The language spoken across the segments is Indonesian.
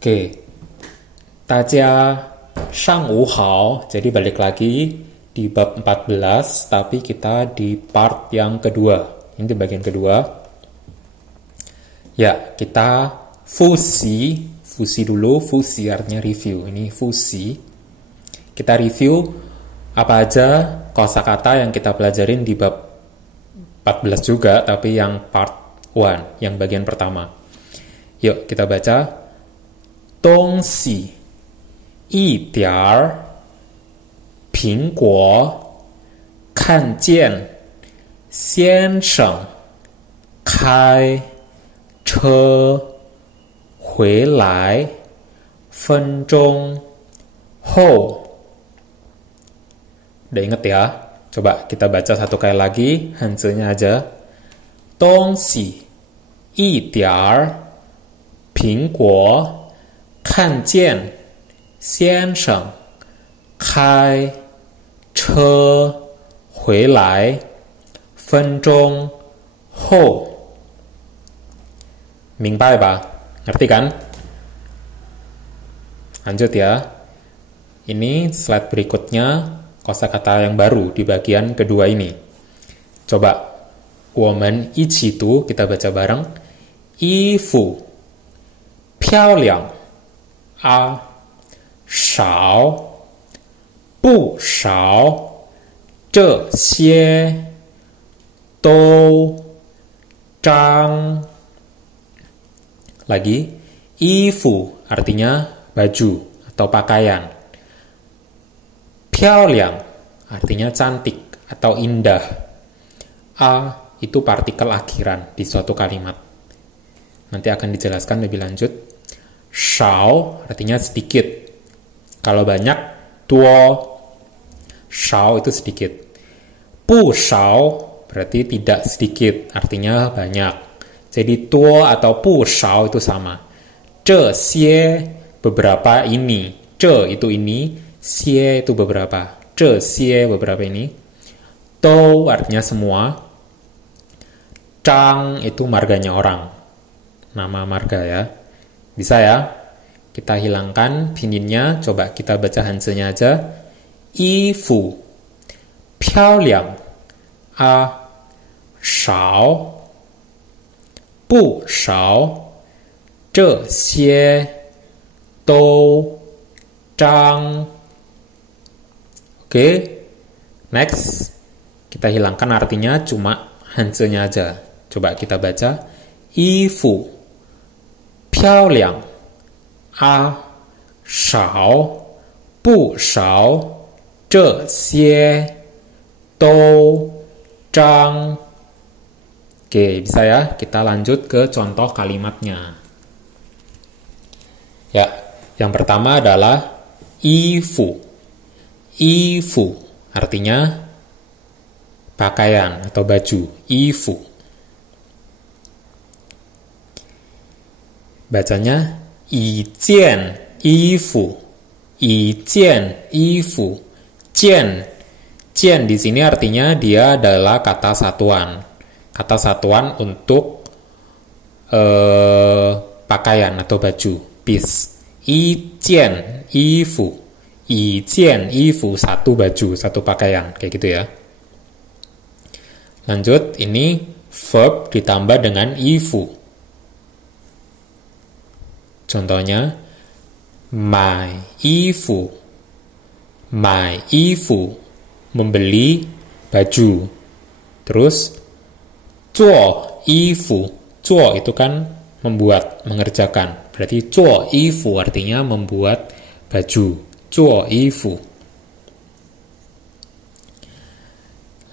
Oke, 大家上午好. Jadi balik lagi di bab 14, tapi kita di part yang kedua. Ini di bagian kedua. Ya, kita fusi dulu. Fusi artinya review. Ini fusi. Kita review apa aja kosakata yang kita pelajarin di bab 14 juga, tapi yang part 1, yang bagian pertama. Yuk, kita baca. 东西一点儿苹果看见先生开车回来分钟后. Udah inget ya? Coba kita baca satu kali lagi, Hanzi-nya aja. 东西一点儿苹果看见先生开车回来分钟后. 明白吧? Ngerti kan? Lanjut ya. Ini slide berikutnya kosakata yang baru di bagian kedua ini. Coba 我们一起读, kita baca bareng. 衣服漂亮少不少这些都脏. Lagi, 衣服 artinya baju atau pakaian. 漂亮 artinya cantik atau indah. Itu partikel akhiran di suatu kalimat. Nanti akan dijelaskan lebih lanjut. 少 artinya sedikit. Kalau banyak, 多. 少 itu sedikit. 不少 berarti tidak sedikit, artinya banyak. Jadi 多 atau 不少 itu sama. 这些 beberapa ini. 这 itu ini, 些 itu beberapa. 这些 beberapa ini. 都 artinya semua. 张 itu marganya orang. Nama marga ya. Bisa ya? Kita hilangkan pininnya. Coba kita baca Hanzi-nya aja. 衣服漂亮少不少这些都脏. Oke. Next. Kita hilangkan artinya, cuma Hanzi-nya aja. Coba kita baca. 衣服漂亮少不少这些都脏. Oke, bisa ya? Kita lanjut ke contoh kalimatnya. Ya, yang pertama adalah 衣服. 衣服 artinya pakaian atau baju. 衣服. Bacanya 一件衣服. 一件衣服. 件di sini artinya dia adalah kata satuan. Kata satuan untuk pakaian atau baju. Piece. 一件衣服. 一件衣服, satu baju, satu pakaian. Kayak gitu ya. Lanjut, ini verb ditambah dengan 衣服. Contohnya, 买衣服. 买衣服, membeli baju. Terus, 做衣服. 做 itu kan membuat, mengerjakan. Berarti 做衣服 artinya membuat baju. 做衣服.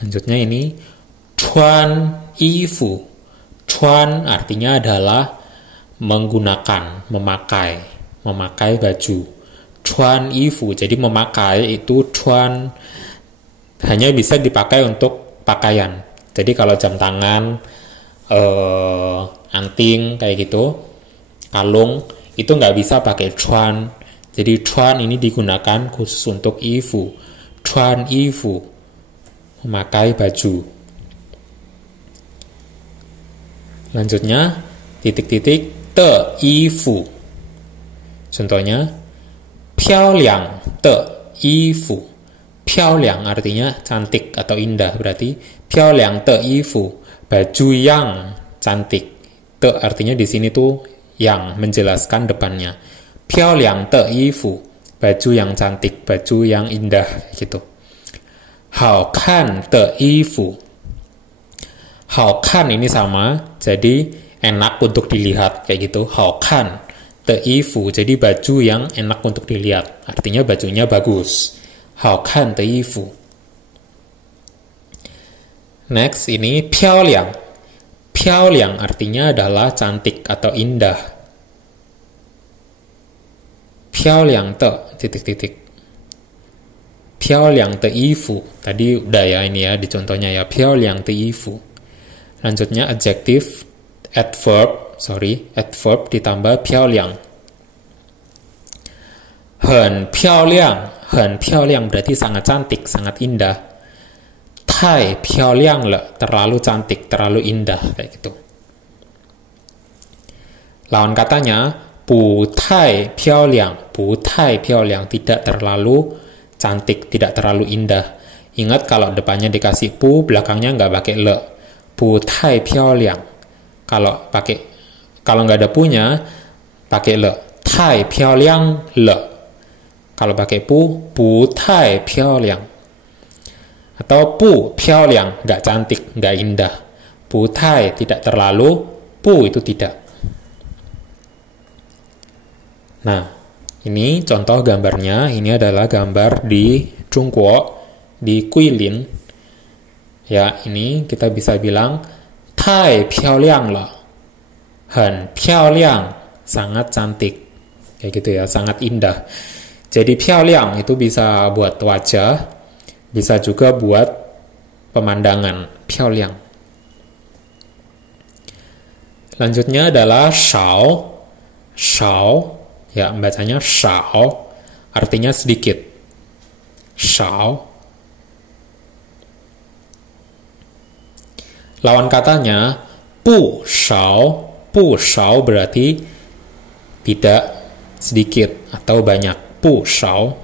Lanjutnya ini, 穿衣服. 穿 artinya adalah menggunakan, memakai baju. 穿衣服, jadi memakai itu 穿 hanya bisa dipakai untuk pakaian. Jadi kalau jam tangan, anting kayak gitu, kalung, itu nggak bisa pakai 穿. Jadi 穿 ini digunakan khusus untuk 衣服. 穿衣服, memakai baju. Lanjutnya, titik-titik, 的衣服. Contohnya, 漂亮的衣服. 漂亮artinya cantik atau indah, berarti 漂亮的衣服, baju yang cantik. Te artinya di sini tuh yang menjelaskan depannya. 漂亮的衣服, baju yang cantik, baju yang indah gitu. 好看的衣服. 好看ini sama, jadi enak untuk dilihat kayak gitu. 好看的衣服, jadi baju yang enak untuk dilihat, artinya bajunya bagus. 好看的衣服. Next ini 漂亮. 漂亮artinya adalah cantik atau indah. 漂亮的titik-titik. 漂亮的衣服. Tadi udah ya ini ya di contohnya ya. 漂亮的衣服. Lanjutnya adjective adverb ditambah 漂亮. 很漂亮. 很漂亮 berarti sangat cantik, sangat indah. 太漂亮了, terlalu cantik, terlalu indah kayak gitu. Lawan katanya 不太漂亮. 不太漂亮 tidak terlalu cantik, tidak terlalu indah. Ingat kalau depannya dikasih pu, belakangnya nggak pakai le. 不太漂亮. Kalau nggak ada punya, pakai le. 太漂亮了. Kalau pakai pu, 不太漂亮. Atau 不漂亮, nggak cantik, nggak indah. 不太tidak terlalu, pu itu tidak. Nah, ini contoh gambarnya. Ini adalah gambar di Zhongguo, di Guilin. Ya, ini kita bisa bilang 太漂亮了. 很漂亮, sangat cantik. Kayak gitu ya, sangat indah. Jadi 漂亮 itu bisa buat wajah, bisa juga buat pemandangan. 漂亮. Lanjutnya adalah 少. 少, ya bacanya 少, artinya sedikit. 少. Lawan katanya 不少. 不少 berarti tidak sedikit atau banyak. 不少.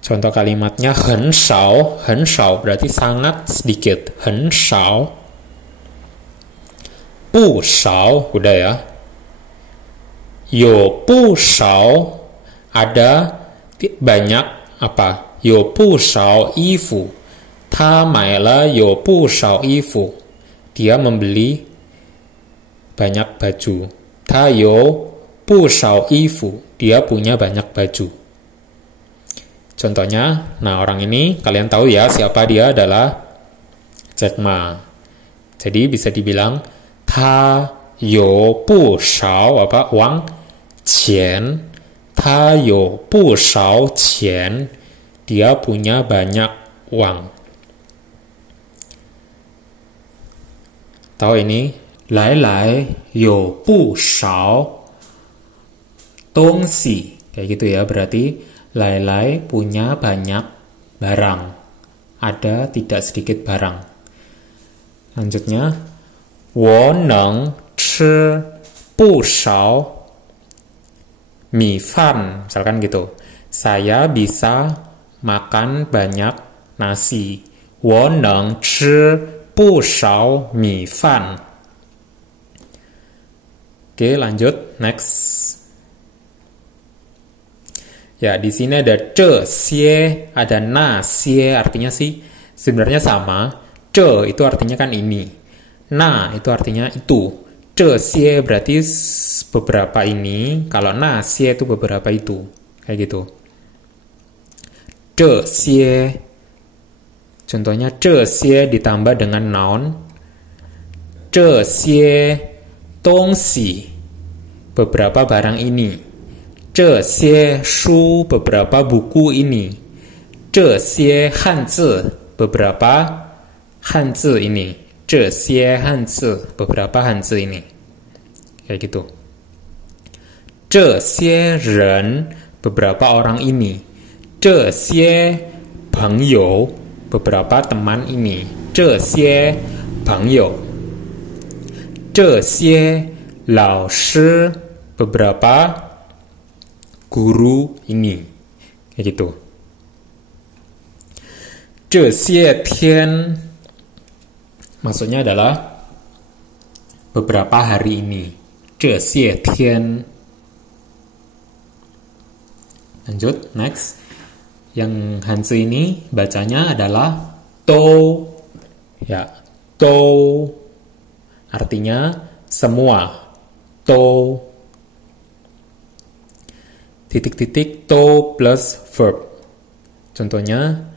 Contoh kalimatnya 很少. 很少 berarti sangat sedikit. 很少. 不少 udah ya. 有不少 ada banyak apa? 有不少衣服. 他买了有不少衣服. Dia membeli banyak baju. 他有不少衣服. Dia punya banyak baju. Contohnya, nah orang ini kalian tahu ya siapa dia, adalah Jack Ma. Jadi bisa dibilang 他有不少apa? Uang 钱. 他有不少钱. Dia punya banyak uang. Tahu ini? 来来有不少东西. Kayak gitu ya, berarti Lai punya banyak barang. Ada tidak sedikit barang. Lanjutnya, 我能吃不少米饭. Misalkan gitu. Saya bisa makan banyak nasi. 我能吃不少米饭. Oke, lanjut. Next. Ya, di sini ada 这些, ada 那些, artinya sih sebenarnya sama. 这 itu artinya kan ini. 那 itu artinya itu. 这些 berarti beberapa ini. Kalau 那些 itu beberapa itu. Kayak gitu. 这些. Contohnya 这些 ditambah dengan noun. 这些东西. Beberapa barang ini. 这些书 beberapa buku ini. 这些汉字 beberapa 汉字 ini. 这些汉字 beberapa 汉字 ini. Kayak gitu. 这些人 beberapa orang ini. 这些朋友 beberapa teman ini. 这些朋友. 这些老师 beberapa guru ini. Kayak gitu. 这些天 maksudnya adalah beberapa hari ini. 这些天 lanjut, next. Yang Hanzi ini bacanya adalah to. Ya, to artinya semua. To titik-titik to plus verb. Contohnya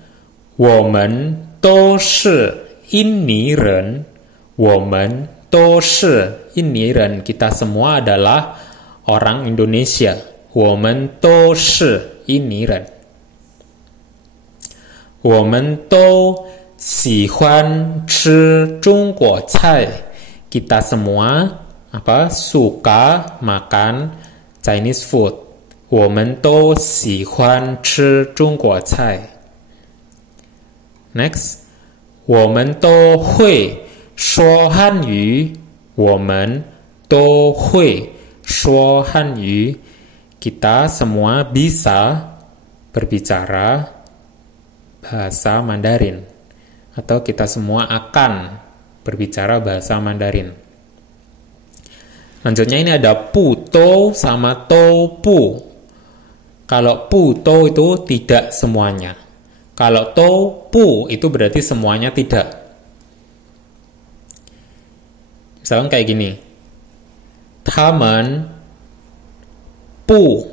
我们都是印尼人，我们都是印尼人. Kita semua adalah orang Indonesia. 我们都是印尼人。我们都喜欢吃中国菜. Kita semua suka makan Chinese food. 我们都喜欢吃中国菜。Next, 我们都会说汉语。我们都会说汉语。Kita semua bisa berbicara bahasa Mandarin. Atau kita semua akan berbicara bahasa Mandarin. Lanjutnya ini ada pu to sama to pu. Kalau pu to itu tidak semuanya. Kalau to pu itu berarti semuanya tidak. Misalkan kayak gini. 他们不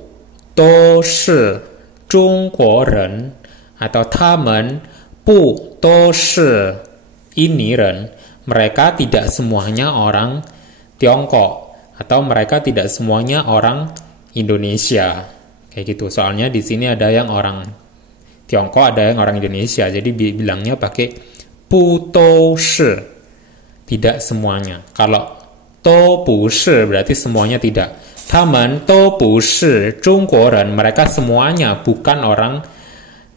都是中国人 atau 他们不都是印尼人. Mereka tidak semuanya orang Tiongkok atau mereka tidak semuanya orang Indonesia. Kayak gitu. Soalnya di sini ada yang orang Tiongkok, ada yang orang Indonesia. Jadi bilangnya pakai pu to shi. Tidak semuanya. Kalau to bu shi berarti semuanya tidak. 他们都不是中国人. Mereka semuanya bukan orang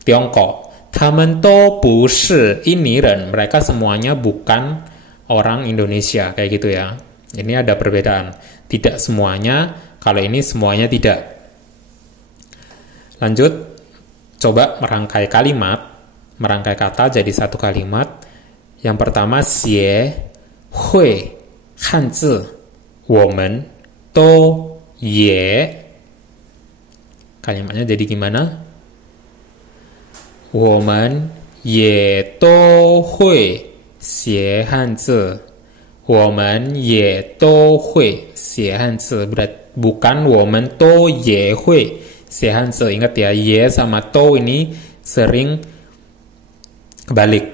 Tiongkok. 他们都不是印尼人. Mereka semuanya bukan orang Indonesia. Kayak gitu ya. Ini ada perbedaan. Tidak semuanya. Kalau ini semuanya tidak. Lanjut. Coba merangkai kalimat, merangkai kata jadi satu kalimat. Yang pertama, 写会汉字我们都也. Kalimatnya jadi gimana? 我们也都会写汉字我们也都会写汉字. Bukan 我们都也会写汉字. Ingat ya, ye sama to ini sering kebalik.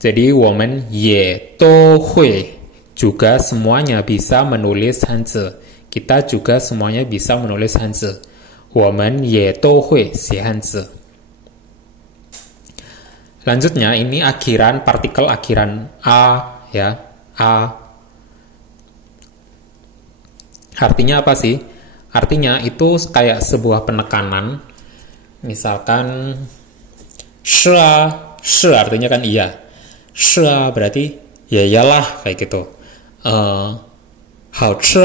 Jadi 我们也都会 juga semuanya bisa menulis hanzi. Kita juga semuanya bisa menulis hanzi. 我们也都会写汉字. Lanjutnya ini akhiran, partikel akhiran a ya, a. Artinya apa sih? Artinya itu kayak sebuah penekanan. Misalkan shi artinya kan iya. Shi berarti ya iyalah kayak gitu. Hao chi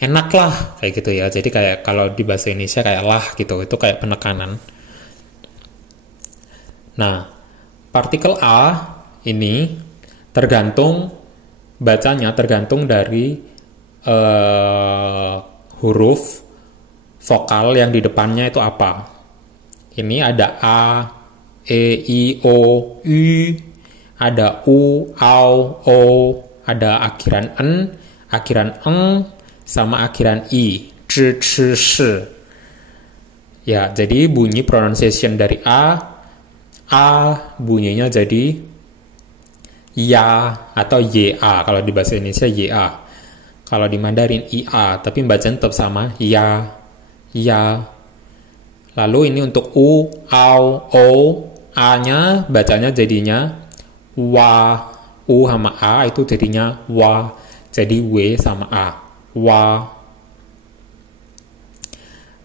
enak lah kayak gitu ya. Jadi kayak kalau di bahasa Indonesia kayak lah gitu. Itu kayak penekanan. Nah, partikel a ini tergantung bacanya tergantung dari huruf vokal yang di depannya itu apa. Ini ada a, e, i, o, u, ada u, au, o, ada akhiran en, akhiran eng, sama akhiran i, zhi, chi, shi. Ya, jadi bunyi pronunciation dari a bunyinya jadi ya atau ya. Kalau di bahasa Indonesia ya. Kalau di Mandarin ia, tapi bacaan tetap sama ya. Lalu ini untuk u, au, o, a-nya bacanya jadinya wa. U sama a itu jadinya wa. Jadi w sama a, wa.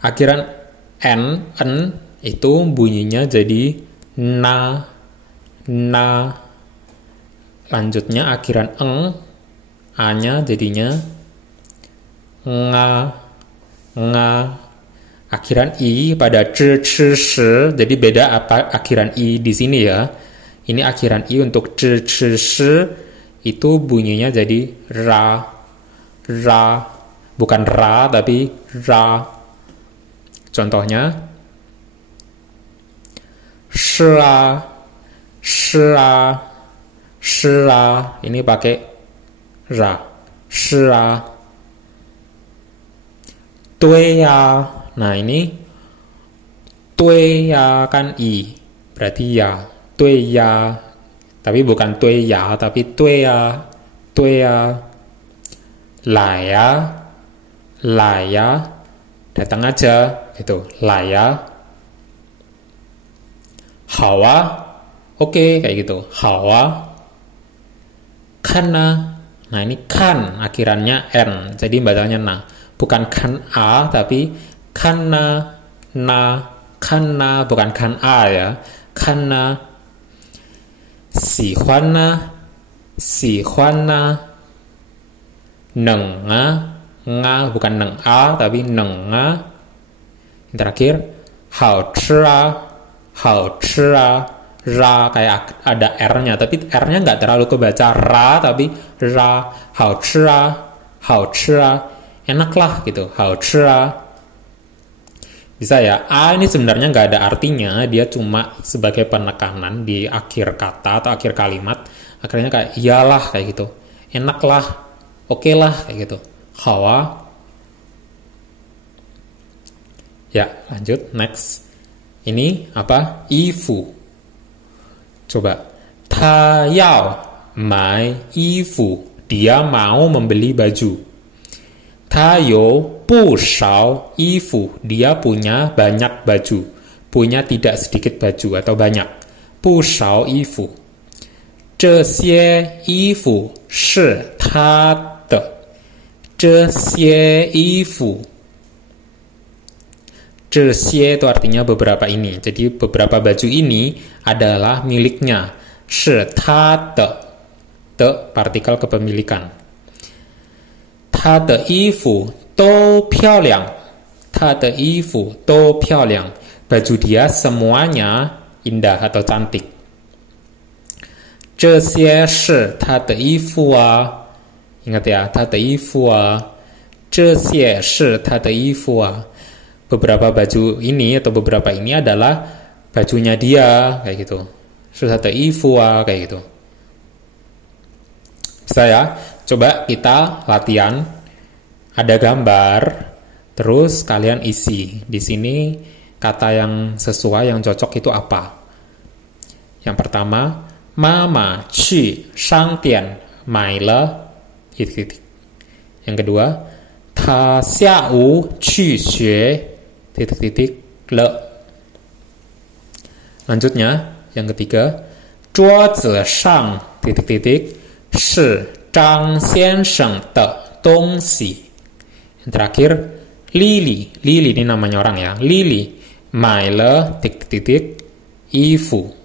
Akhiran en itu bunyinya jadi na. Lanjutnya akhiran eng, a-nya jadinya nga. Akhiran i pada zhi, chi, shi. Jadi beda apa akhiran i di sini ya. Ini akhiran i untuk zhi, chi, shi. Itu bunyinya jadi ra. Ra. Bukan ra, tapi ra. Contohnya. Shia. Shia. Shia. Ini pakai ra. Shia. Tuya. Nah ini tuya kan i, berarti ya. Tuya, tapi bukan tuya, tapi tuya. Tuya. Laya. Laya. Datang aja, itu laya. Hawa. Oke, kayak gitu. Hawa. Kana. Nah ini kan akhirannya n, jadi bacanya na. Bukan kan a, tapi kana, na, kana, bukan kan a ya. Kana. Sihuana. Sihuana. Nenga. Nga, bukan neng a, tapi nenga. Yang terakhir, hao chia. Hao chia. Ra, kayak ada R-nya, tapi R-nya nggak terlalu kebaca ra, tapi ra. Hao chia. Hao chia. Enak lah gitu. Hao chia. Bisa ya, a ini sebenarnya nggak ada artinya, dia cuma sebagai penekanan di akhir kata atau akhir kalimat. Akhirnya kayak iyalah, kayak gitu. Enak lah, oke lah, kayak gitu. Hawa. Ya, lanjut, next. Ini apa? Ifu. Coba. Ta yao mai ifu. Dia mau membeli baju. Ta you bu shao ifu. Dia punya banyak baju. Punya tidak sedikit baju atau banyak. Bu shao ifu. Ce xie ifu shi ta de. Ce xie ifu. Ce xie itu artinya beberapa ini. Jadi beberapa baju ini adalah miliknya. Shi ta de. De partikel kepemilikan. 她的衣服都漂亮. 她的衣服都漂亮. Baju dia semuanya indah atau cantik. 这些是她的衣服啊. Ingat ya, 她的衣服啊. 这些是她的衣服啊. Beberapa baju ini atau beberapa ini adalah bajunya dia, kayak gitu. 是她的衣服啊, kayak gitu. Bisa ya? Coba kita latihan. Ada gambar, terus kalian isi. Di sini kata yang sesuai, yang cocok itu apa? Yang pertama, Mama去商店买了 titik-titik. Yang kedua, 他下午去学 titik-titik 了. Lanjutnya, yang ketiga, 桌子上 titik-titik 是张先生的东西. Yang terakhir, Lily. Lily ini namanya orang ya. Lily 买了 titik-titik 衣服.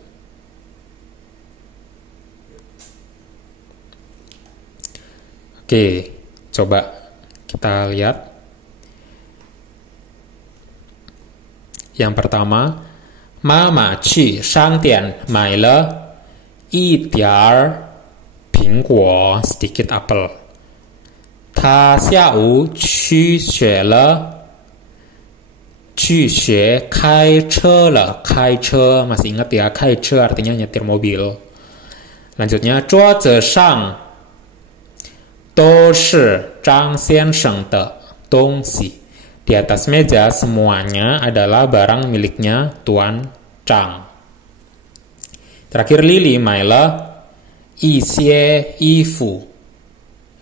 Oke, coba kita lihat. Yang pertama, Mama 去商店买了一点儿苹果 sedikit apel. 他下午去学开车了. 开车, masih ingat ya, 开车 artinya nyetir mobil. Lanjutnya, 桌子上都是张先生的东西. Di atas meja semuanya adalah barang miliknya Tuan Chang. Terakhir, Lily 买了一些衣服.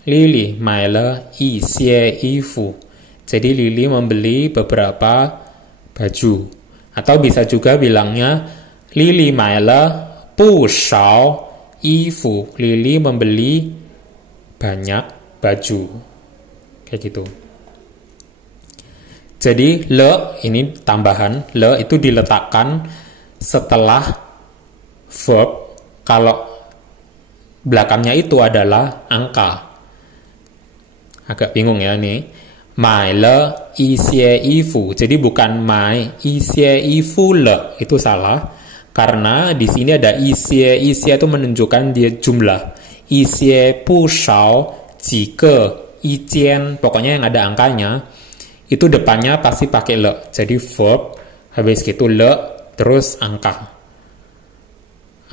Lily 买了一些衣服. Jadi Lily membeli beberapa baju. Atau bisa juga bilangnya Lily 买了不少衣服. Lily membeli banyak baju. Kayak gitu. Jadi le ini tambahan. Le itu diletakkan setelah verb kalau belakangnya itu adalah angka. Agak bingung ya nih. 买了一些衣服. Jadi bukan 买一些衣服了, itu salah. Karena di sini ada 一些 itu menunjukkan dia jumlah. 一些不少几个一间, pokoknya yang ada angkanya, itu depannya pasti pakai le. Jadi verb, habis gitu le, terus angka.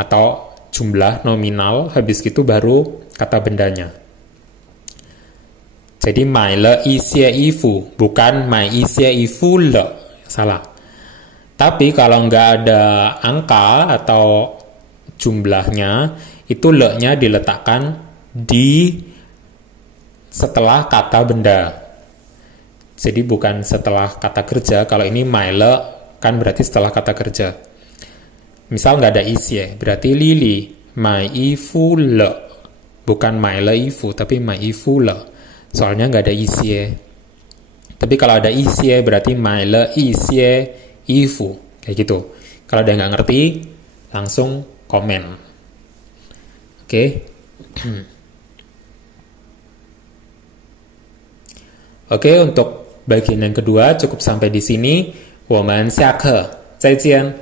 Atau jumlah nominal, habis gitu baru kata bendanya. Jadi 买了一些衣服, bukan 买一些衣服了. Salah. Tapi kalau nggak ada angka atau jumlahnya, itu le-nya diletakkan di setelah kata benda. Jadi bukan setelah kata kerja. Kalau ini 买了, kan berarti setelah kata kerja. Misal nggak ada isie, berarti Lili 买衣服了, bukan 买了衣服, tapi 买衣服了. Soalnya nggak ada isie. Tapi kalau ada isie berarti 买了一些衣服, kayak gitu. Kalau ada yang nggak ngerti, langsung komen. Oke. Oke, untuk bagian yang kedua cukup sampai di sini. 我们下课，再见。